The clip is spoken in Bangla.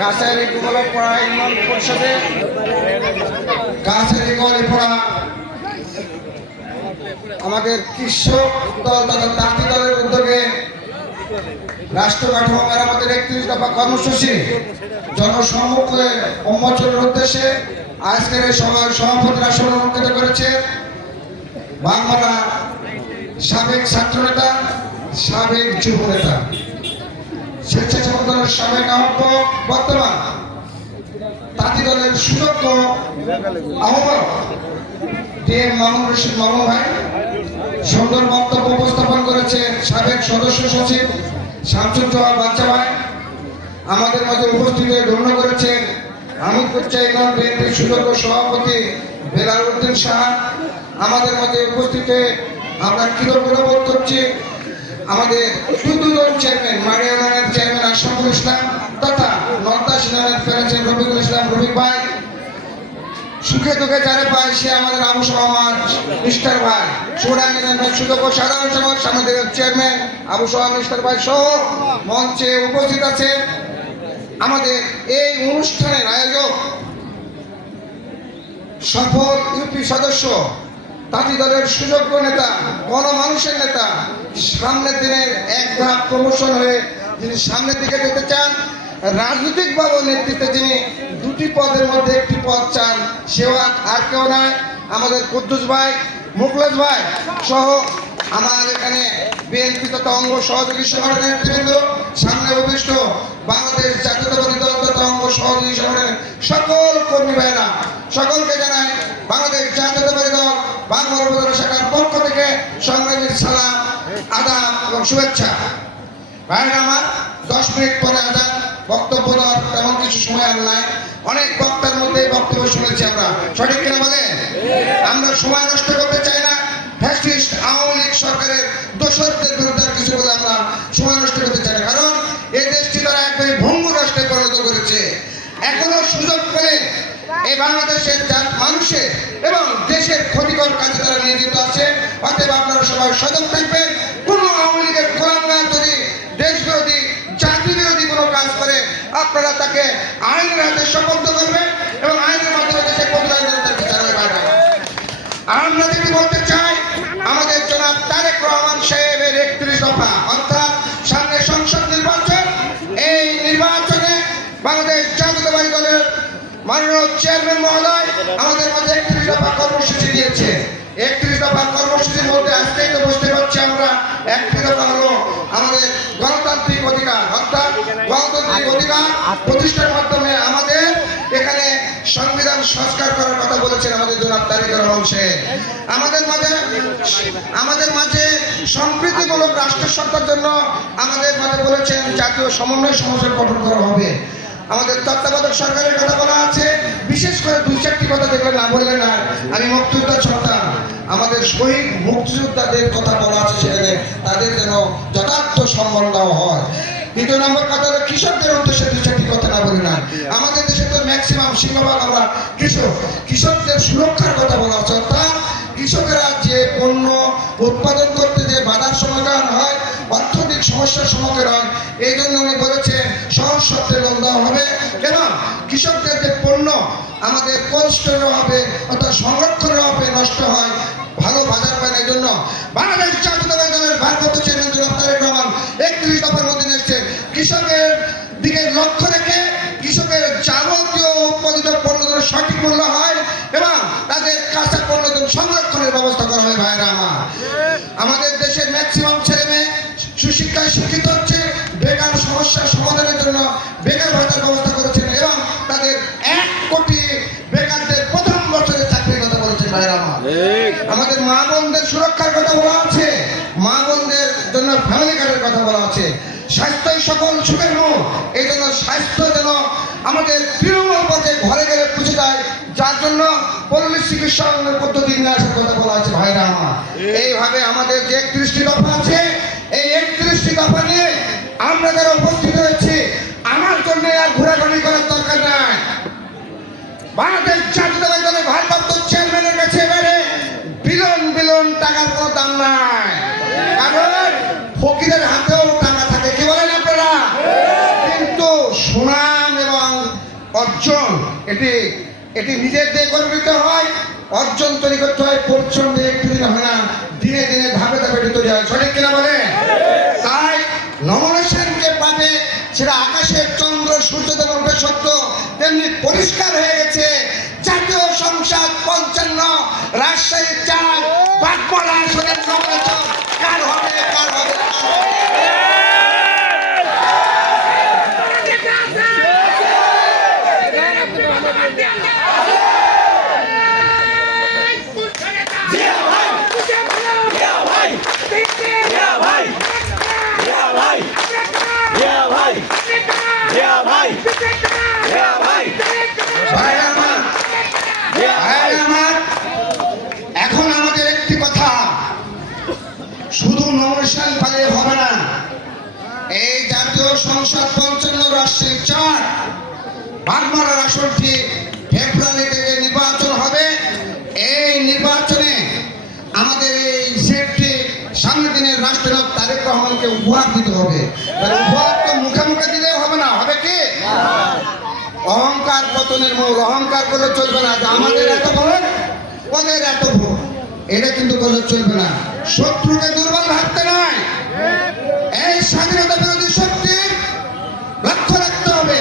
গাছারি গোপালপাড়া ইউনিয়ন পরিষদে, গাছারি গোপালপাড়া আমাদের কৃষক দল তথা দলের উদ্যোগে রাষ্ট্র কাঠামো মেরামতের একত্রিশ দফা কর্মসূচি জনসম্মুখে উন্মোচনের উদ্দেশ্যে আজকের এই সভার সভাপতি আসন অলঙ্কৃত করেছে। বাংলা সাবেক ছাত্রনেতা, সাবেক যুব নেতা স্বেচ্ছাসেবক সাবেক সুন্দর বক্তব্য উপস্থাপন করেছে সাবেক সদস্য সচিব শামসুজ্জোহা বাচ্চা ভাই আমাদের মাঝে উপস্থিত হয়ে গণ্য করেছেন হামিদপুর চাইনন বিএনপির সুযোগ্য সভাপতি বেলাল উদ্দিন সাহা আমাদের মাঝে উপস্থিত আমরা কৃতজ্ঞ বোধ করছি। আমাদের দুদুদল চেয়ারম্যান মারিয়ানের চেয়ারম্যান আশরাফুল ইসলাম তথা নলতা সিনানের ফেরেছেন রফিকুল ইসলাম রফিক ভাই। সুখে দুঃখে যারা পায় সে আমাদের আবু সমাজ মিস্টার ভাই। চূড়াঙ্গের সুযোগ্য সাধারণ সমাজ আমাদের চেয়ারম্যান আবু সমাজ মিস্টার ভাই সহ মঞ্চে উপস্থিত আছে আমাদের এই অনুষ্ঠানের আয়োজক সফল ইউপি সদস্য তাঁতি দলের সুযোগ্য নেতা, গণমানুষের নেতা, সামনের দিনের এক ধাপ প্রমোশন হয়ে যিনি সামনের দিকে যেতে চান রাজনৈতিকভাবে নেতৃত্বে যিনি দুটি পদের মধ্যে একটি পদ চান, সেও আর- কেউ নয়, আমাদের কুদ্দুস ভাই মুখলেশ ভাই সহ আমার এখানে বিএনপি তথা অঙ্গ সহযোগী সংগঠনের নেতৃবৃন্দ, সামনে অভিষ্ট বাংলাদেশ জাতীয়তাবাদী দল তথা অঙ্গ সহযোগী সংগঠনের সকল কর্মী ভাইরা সকলকে জানাই বাংলাদেশ বাংলা উপজেলা শাখার পক্ষ থেকে সংগ্রামীর সালাম, আদাব এবং শুভেচ্ছা। ভাইরা আমার, দশ মিনিট পরে আদান বক্তব্য দেওয়ার তেমন কিছু সময় আর নাই। অনেক বক্তার মধ্যে বক্তব্য শুনেছি আমরা। সঠিক কিনা বলে? আমরা সময় নষ্ট করতে চাই না। ফ্যাসিস্ট আওয়ামী লীগ সরকারের দোষরদের বিরুদ্ধে কিছু বলে আমরা সময় নষ্ট করতে চাই না। কারণ এই দেশটি তারা একবারে ভঙ্গ রাষ্ট্রে পরিণত করেছে। এখনও সুযোগ পেলে এই বাংলাদেশের মানুষের এবং দেশের ক্ষতিকর কাজে তারা নিয়োজিত আছে। অতএব আপনারা সবাই সজাগ থাকবেন। কোন আওয়ামী লীগের কোরআন যদি দেশ বিরোধী জাতি বিরোধী কোনো কাজ করে আপনারা তাকে আইনের হাতে শপথ করবেন এবং আইনের মাধ্যমে দেশের প্রতিরোধ বিচার হবে আমরা যদি বলতে চাই, আমাদের জনাব তারেক রহমান সাহেবের একত্রিশ দফা মাননীয় চেয়ারম্যান মহোদয়, আমাদের মাঝে একত্রিশ দফা কর্মসূচি দিয়েছে। একত্রিশ দফা কর্মসূচির মধ্যে আজকেই তো বুঝতে পারছি আমরা একটি দফা হলো আমাদের গণতান্ত্রিক অধিকার, অর্থাৎ গণতান্ত্রিক অধিকার প্রতিষ্ঠার মাধ্যমে আমাদের এখানে সংবিধান সংস্কার করার কথা বলেছেন আমাদের জনাব তারেক রহমান আমাদের মাঝে আমাদের মাঝে সম্প্রীতিমূলক রাষ্ট্র সত্তার জন্য আমাদের মাঝে বলেছেন জাতীয় সমন্বয় সমাজের গঠন করা হবে। আমাদের তত্ত্বাবধায়ক সরকারের কথা বলা করে দুই চারটি কথা দেখলে না বললে না। আমি মুক্তিযোদ্ধা ছাড়তাম। আমাদের শহীদ মুক্তিযোদ্ধাদের কথা বলা আছে সেখানে। তাদের যেন যথার্থ সম্মান দেওয়া হয়। দ্বিতীয় নম্বর কথা হলো, কৃষকদের উদ্দেশ্যে দুই চারটি কথা না বলে না আমাদের দেশে তো ম্যাক্সিমাম সিংহভাগ সমস্যার সম্মুখীন হয় এই জন্য উনি বলেছেন, সহজ শর্তে লোন দেওয়া হবে। এবং কৃষকদের যে পণ্য আমাদের স্টোরের হবে, অর্থাৎ সংরক্ষণের হবে, নষ্ট হয়, ভালো বাজার পায় না এই জন্য। বাংলাদেশ জাতীয়তাবাদী দলের ভারপ্রাপ্ত চেয়ারম্যান জনাব রহমান একত্রিশ দফার মধ্যে এসেছে কৃষকের দিকে লক্ষ্য রেখে কৃষকের যাবতীয় উৎপাদিত পণ্য সঠিক মূল্য হয় এবং তাদের কাঁচা পণ্য সংরক্ষণের ব্যবস্থা করা হয় ভাইরা আমার। সুশিক্ষায় শিক্ষিত হচ্ছে বেকার সমস্যার সমাধানের জন্য বেকার ভাতার ব্যবস্থা করেছেন এবং তাদের এক কোটি বেকারদের প্রথম বছরে চাকরির কথা বলেছেন ভাইরা আমার। আমাদের মা বোনদের সুরক্ষার কথা বলা আছে মা বোনদের জন্য ফ্যামিলি কার্ডের কথা বলা আছে। স্বাস্থ্যই সকল সুখের মূল এই জন্য স্বাস্থ্য যেন আমাদের তৃণমূল পর্যায়ে ঘরে ঘরে পুষে দেয় যার জন্য পল্লী চিকিৎসা পদ্ধতি নিয়ে আসার কথা বলা আছে ভাইরা আমার। এইভাবে আমাদের যে একত্রিশটি দফা আছে এই একত্রিশটি দফা নিয়ে আমরা যারা উপস্থিত হয়েছি, আমার জন্য আর ঘোরাঘুরি করার দরকার নাই। বাংলাদেশ জাতীয়তাবাদী দলের ভারপ্রাপ্ত চেয়ারম্যানের কাছে এবারে বিলন বিলন টাকার কোনো দাম নাই। কারণ ফকিরের হাতেও টাকা থাকে, কি বলেন আপনারা? কিন্তু সুনাম এবং অর্জন, এটি এটি নিজের দিয়ে গর্বিত হয়, অর্জন তৈরি করতে হয়, পরিশ্রম দিয়ে একটি দিন হয় না, দিনে দিনে ধাপে ধাপে তৈরি হয়। সঠিক পরিষ্কার হয়ে গেছে। জাতীয় সংসদ পঞ্চান্ন, রাজশাহী চার বাগমারা আসনের নমিনেশন কার হবে কার হবে কার হবে? ভাইরা এই জাতীয় সংসদ পঞ্চান্ন রাষ্ট্রের চার বাগমারার আসনটি ফেব্রুয়ারিতে যে নির্বাচন হবে, এই নির্বাচনে আমাদের এই সেটটি সামনের দিনের রাষ্ট্রনাথ তারেক রহমানকে উপহার দিতে হবে। উপহার তো মুখে মুখে দিলে হবে না, হবে কি? অহংকার পতনের মূল, অহংকার করলে চলবে না। আমাদের এত ভোট, ওদের এত ভোট, এটা কিন্তু করলে চলবে না। শত্রুকে দুর্বল ভাবতে নয়। এই স্বাধীনতা বিরোধী শক্তির লক্ষ্য রাখতে হবে।